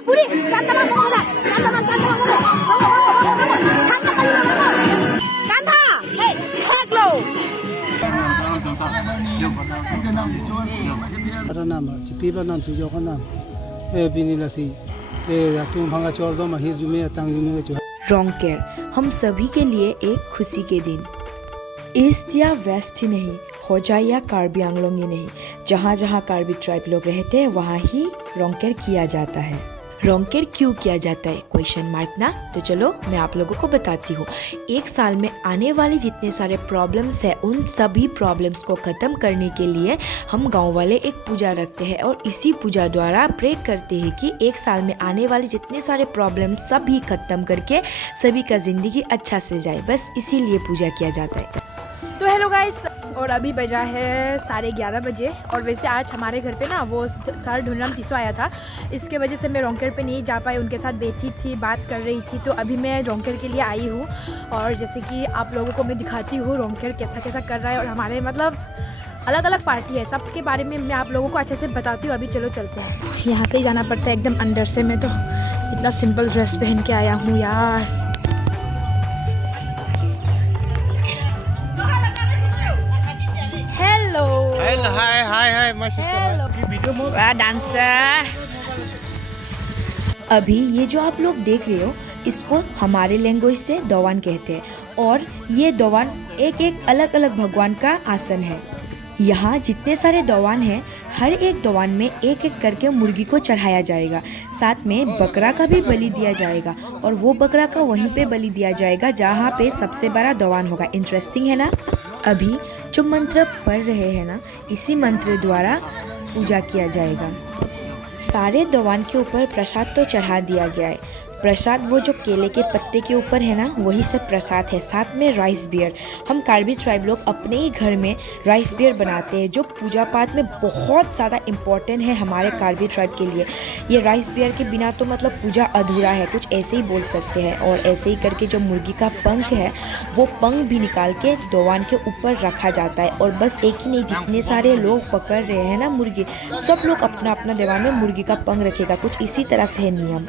Puri, kanta mo muna. Kanta mo muna. Kanta kayo na mo. Kanta! Hey, talk low. Para nama, cipiba nam si Joko nam, binilasi, तुम भंगा चोर दो महिर जुमे तंग जुमे जो रोंकेर हम सभी के लिए एक खुशी के दिन। ईस्ट या वेस्ट ही नहीं, होजा या कार्बी आंगलोंग ही नहीं, जहाँ जहाँ कार्बी ट्राइब लोग रहते हैं वहाँ ही रोंकेर किया जाता है। रोंकेर क्यों किया जाता है? क्वेश्चन मार्क ना? तो चलो मैं आप लोगों को बताती हूँ। एक साल में आने वाले जितने सारे प्रॉब्लम्स हैं उन सभी प्रॉब्लम्स को ख़त्म करने के लिए हम गांव वाले एक पूजा रखते हैं और इसी पूजा द्वारा प्रे करते हैं कि एक साल में आने वाले जितने सारे प्रॉब्लम्स सभी ख़त्म करके सभी का ज़िंदगी अच्छा से जाए, बस इसीलिए पूजा किया जाता है। तो हेलो गाइस, और अभी बजा है 11:30 बजे। और वैसे आज हमारे घर पे ना वो सर ढूंढराम तीसो आया था, इसके वजह से मैं रोंकेर पे नहीं जा पाई। उनके साथ बैठी थी, बात कर रही थी, तो अभी मैं रोंकेर के लिए आई हूँ। और जैसे कि आप लोगों को मैं दिखाती हूँ रोंकेर कैसा कैसा कर रहा है। और हमारे मतलब अलग अलग पार्टी है, सबके बारे में मैं आप लोगों को अच्छे से बताती हूँ। अभी चलो चलते हैं। यहाँ से ही जाना पड़ता है एकदम अंदर से। मैं तो इतना सिंपल ड्रेस पहन के आया हूँ यार। डांसर। अभी ये जो आप लोग देख रहे हो इसको हमारे लैंग्वेज से दवान कहते हैं और ये दवान एक एक अलग अलग भगवान का आसन है। यहाँ जितने सारे दवान हैं हर एक दवान में एक एक करके मुर्गी को चढ़ाया जाएगा, साथ में बकरा का भी बलि दिया जाएगा और वो बकरा का वहीं पे बलि दिया जाएगा जहाँ पे सबसे बड़ा दवान होगा। इंटरेस्टिंग है ना? अभी जो मंत्र पढ़ रहे हैं ना, इसी मंत्र द्वारा पूजा किया जाएगा। सारे दवान के ऊपर प्रसाद तो चढ़ा दिया गया है। प्रसाद वो जो केले के पत्ते के ऊपर है ना, वही सब प्रसाद है। साथ में राइस बियर, हम कार्बी ट्राइब लोग अपने ही घर में राइस बियर बनाते हैं जो पूजा पाठ में बहुत ज़्यादा इम्पोर्टेंट है हमारे कार्बी ट्राइब के लिए। ये राइस बियर के बिना तो मतलब पूजा अधूरा है, कुछ ऐसे ही बोल सकते हैं। और ऐसे ही करके जो मुर्गी का पंख है वो पंख भी निकाल के दवान के ऊपर रखा जाता है। और बस एक ही नहीं, जितने सारे लोग पकड़ रहे हैं ना मुर्गी, सब लोग अपना अपना दीवान में मुर्गी का पंख रखेगा। कुछ इसी तरह से है नियम।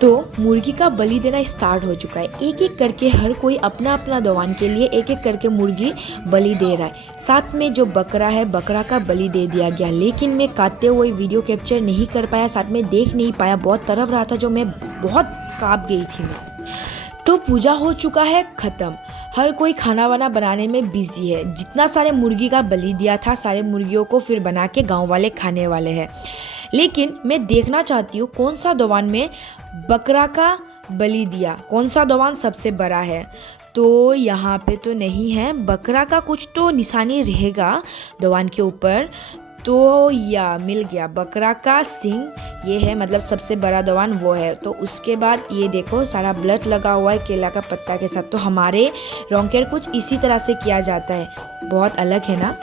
तो मुर्गी का बलि देना स्टार्ट हो चुका है। एक एक करके हर कोई अपना अपना दवान के लिए एक एक करके मुर्गी बलि दे रहा है। साथ में जो बकरा है, बकरा का बलि दे दिया गया, लेकिन मैं काटते हुए वीडियो कैप्चर नहीं कर पाया, साथ में देख नहीं पाया, बहुत तड़प रहा था जो मैं बहुत काँप गई थी मैं। तो पूजा हो चुका है ख़त्म। हर कोई खाना वाना बनाने में बिजी है। जितना सारे मुर्गी का बलि दिया था सारे मुर्गियों को फिर बना के गाँव वाले खाने वाले हैं। लेकिन मैं देखना चाहती हूँ कौन सा दवान में बकरा का बलि दिया, कौन सा दवान सबसे बड़ा है। तो यहाँ पे तो नहीं है, बकरा का कुछ तो निशानी रहेगा दवान के ऊपर। तो या मिल गया, बकरा का सिंग ये है, मतलब सबसे बड़ा दवान वो है। तो उसके बाद ये देखो सारा ब्लड लगा हुआ है केला का पत्ता के साथ। तो हमारे रोंकेर कुछ इसी तरह से किया जाता है, बहुत अलग है ना?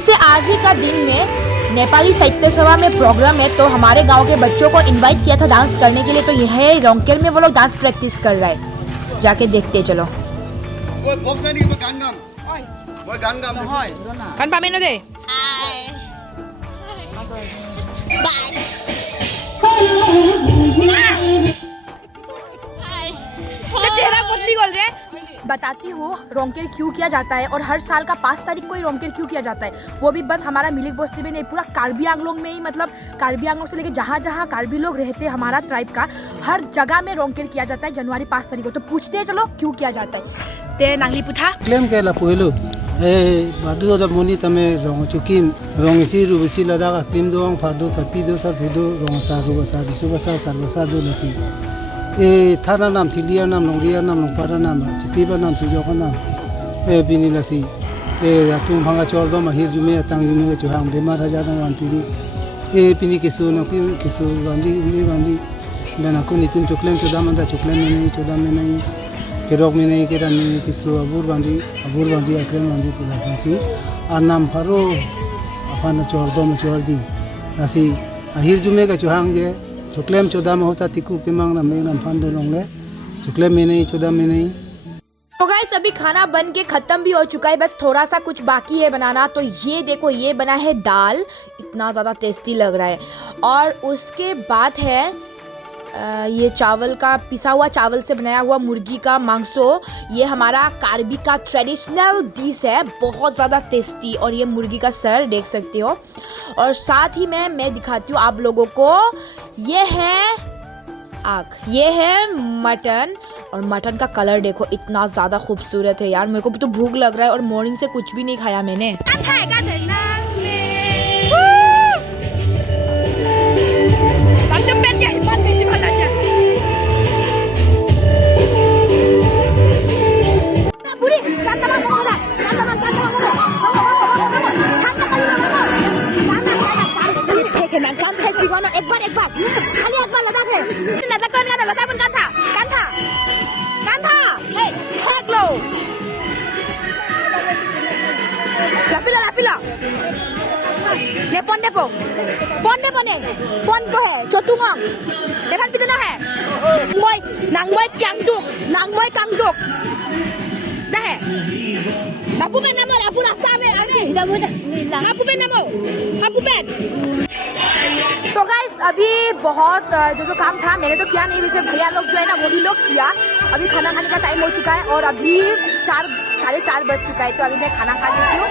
से आज ही का दिन में नेपाली साहित्य सभा में प्रोग्राम है, तो हमारे गांव के बच्चों को इनवाइट किया था डांस करने के लिए। तो यह रोंकेर में वो लोग डांस प्रैक्टिस कर रहा है, जाके देखते चलो। बताती हूँ रोंकेर क्यों किया जाता है और हर साल का 5 तारीख को ही रोंकेर क्यों किया जाता है। वो भी बस हमारा मिलिक बस्ती में नहीं, पूरा कार्बी आंगलोंग में ही, मतलब कार्बी आंगलोंग से लेके जहाँ जहाँ कार्बी लोग रहते हैं हमारा ट्राइब का, हर जगह में रोंकेर किया जाता है जनवरी 5 तारीख को। तो पूछते हैं चलो क्यों किया जाता है। ते नांगली पुथा क्लेम के ला पहिलो ए बादु जब मुनी तमे रंग चुकी रंग इसी रुबसी लदा का क्लेम दोंग फादो सपी दो सर फुदो रंग सा रुबसा दिसुबसा सरबसा दो लसी ए थाना नाम थिलिया नाम नंगिया नाम नंपारा नाम चिपीबा नाम सिजोका नाम ए बिनिलासी ए तुम भंगा चोर दो महिर जुमे तंग जुमे चुहांग बेमार हजार नाम पीदी ए पिनी केसु न पिन केसु बांदी उनी बांदी बना को नितिन चोकलेम चोदा मंदा चोकलेम में नहीं, चोदा में नहीं, केरोक में नहीं, केरा में केसु अबूर बांदी अक्लेम बांदी पुला फांसी और नाम फारो अपन चोर दो में चोर दी लासी আহিर जुमे का चुहांग जे चुकलेम चौदह में होता तिकुक तिमांग ना में नाम फांडो लोंगे चुकलेम में नहीं चौदह में नहीं तो गाइस अभी खाना बन के खत्म भी हो चुका है, बस थोड़ा सा कुछ बाकी है बनाना। तो ये देखो, ये बना है दाल, इतना ज़्यादा टेस्टी लग रहा है। और उसके बाद है ये चावल का, पिसा हुआ चावल से बनाया हुआ मुर्गी का मांसो। ये हमारा कार्बी का ट्रेडिशनल डिश है, बहुत ज़्यादा टेस्टी। और ये मुर्गी का सर देख सकते हो। और साथ ही में मैं दिखाती हूँ आप लोगों को, ये है आँख, ये है मटन। और मटन का कलर देखो, इतना ज़्यादा खूबसूरत है यार। मेरे को भी तो भूख लग रहा है और मॉर्निंग से कुछ भी नहीं खाया मैंने। एक बार खाली एक बार लगा है लगा कौन गाना लगा बन कांथा कांथा कांथा हे भाग लो लापिला ले पन दे पन को है चोतुंगं देफान पितना है नांगमय कांगदुक दा है बापू पे नमो बापू रास्ता में अरे बापू पे नमो बापू पे। तो गाइस अभी बहुत जो काम था मैंने तो किया नहीं, वैसे भैया लोग जो है ना वो भी लोग किया। अभी खाना खाने का टाइम हो चुका है और अभी 4:30 बज चुका है। तो अभी मैं खाना खा लेती हूँ,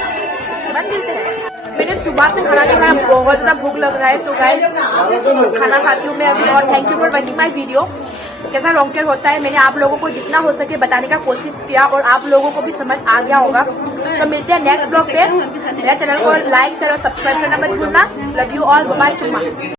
उसके बाद मिलते हैं। मैंने सुबह से खाना नहीं खाया, बहुत ज़्यादा भूख लग रहा है। तो गाइस खाना खाती हूँ मैं अभी। और thank you for watching my video. कैसा रोंकेर होता है मैंने आप लोगों को जितना हो सके बताने का कोशिश किया और आप लोगों को भी समझ आ गया होगा। तो मिलते हैं नेक्स्ट ब्लॉग पे। मेरा चैनल को लाइक शेयर और सब्सक्राइब करना मत भूलना। Love you all, bye bye.